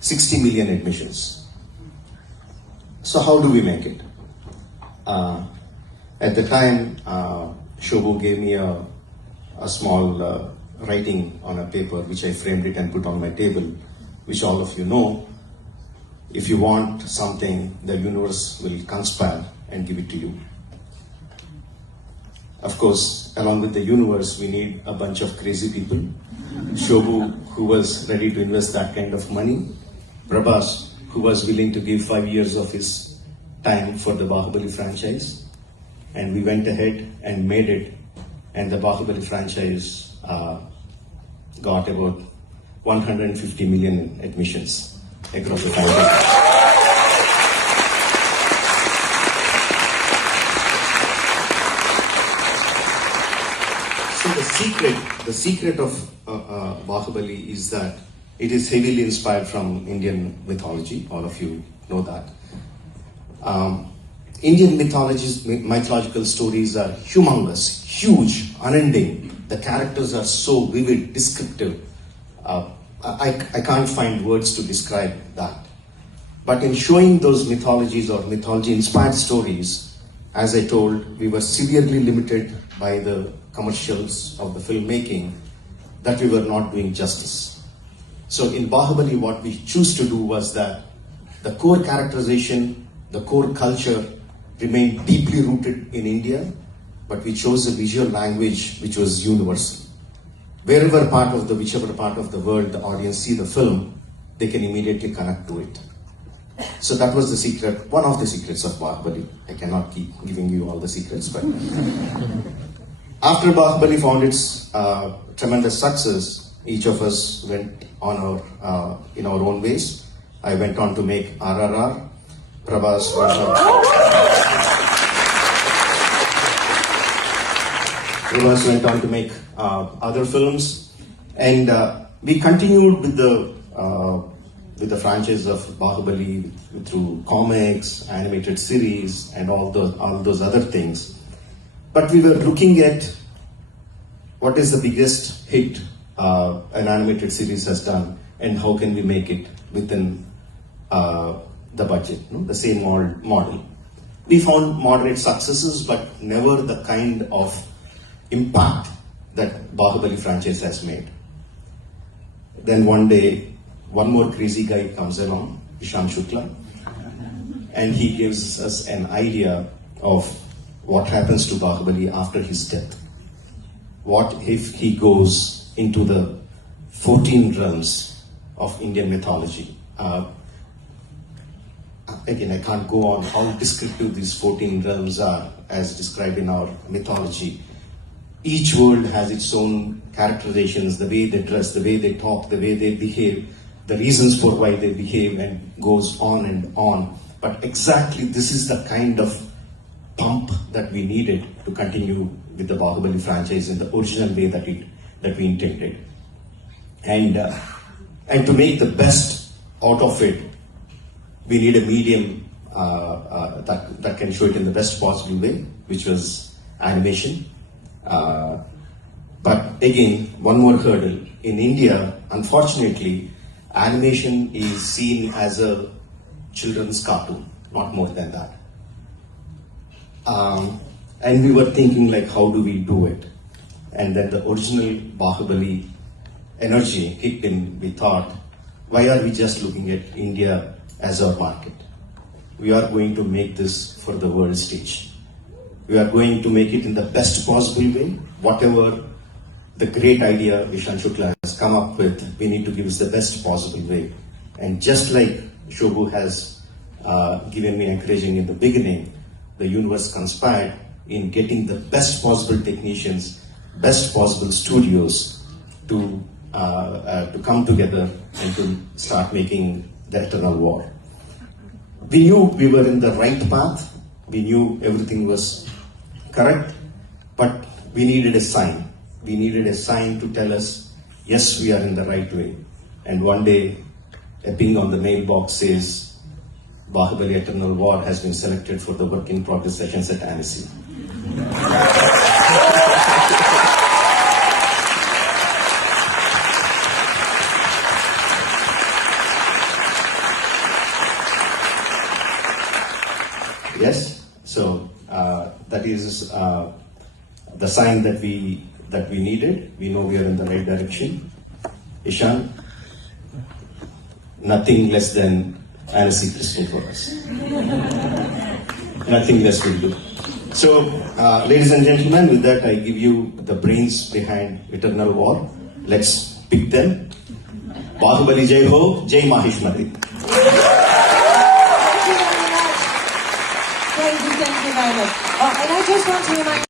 60 million admissions. So how do we make it? At the time, Shobhu gave me a small writing on a paper, which I framed it and put on my table, which all of you know. If you want something, the universe will conspire and give it to you. Of course, along with the universe, we need a bunch of crazy people. Shobhu, who was ready to invest that kind of money. Prabhas, who was willing to give 5 years of his time for the Bahubali franchise. And we went ahead and made it. And the Bahubali franchise got about 150 million admissions across the country. So the secret of Bahubali is that it is heavily inspired from Indian mythology. All of you know that. Indian mythological stories are humongous, huge, unending. The characters are so vivid, descriptive. I can't find words to describe that. But in showing those mythologies or mythology-inspired stories, as I told, we were severely limited by the commercials of the filmmaking, that we were not doing justice. So in Bahubali, what we choose to do was that the core characterization, the core culture remained deeply rooted in India, but we chose a visual language which was universal. Whichever part of the world the audience see the film, they can immediately connect to it. So that was the secret, one of the secrets of Bahubali. I cannot keep giving you all the secrets, but after Bahubali found its tremendous success, each of us went on in our own ways. I went on to make RRR. Prabhas went on to make other films, and we continued with the franchise of Bahubali through comics, animated series, and all those other things. But we were looking at what is the biggest hit an animated series has done, and how can we make it within the budget, the same model. We found moderate successes, but never the kind of impact that Bahubali franchise has made. Then one day, one more crazy guy comes along, Ishan Shukla, and he gives us an idea of what happens to Bahubali after his death. What if he goes into the 14 realms of Indian mythology? Again, I can't go on how descriptive these 14 realms are as described in our mythology. Each world has its own characterizations, the way they dress, the way they talk, the way they behave, the reasons for why they behave, and goes on and on. But exactly this is the kind of pump that we needed to continue with the Bahubali franchise in the original way that we intended. And to make the best out of it, we need a medium that can show it in the best possible way, which was animation. But again, one more hurdle. In India, unfortunately, animation is seen as a children's cartoon, not more than that. And we were thinking, like, how do we do it? And then the original Bahubali energy kicked in. We thought, why are we just looking at India as our market? We are going to make this for the world stage. We are going to make it in the best possible way. Whatever the great idea Ishan Shukla has come up with, we need to give it the best possible way. And just like Shobhu has given me encouraging in the beginning, the universe conspired in getting the best possible technicians, best possible studios to come together and to start making the Eternal War. We knew we were in the right path. We knew everything was correct, but we needed a sign. We needed a sign to tell us, yes, we are in the right way. And one day, a ping on the mailbox says, Bahubali Eternal War has been selected for the work in progress sessions at Annecy. is the sign that we needed. We know we are in the right direction. Ishan, nothing less than Annecy Crystal for us. Nothing less will do. So, ladies and gentlemen, with that I give you the brains behind Eternal War. Let's pick them. Bahubali Jai Ho, Jai Maheshmati. Thank you very much. And I just want to remind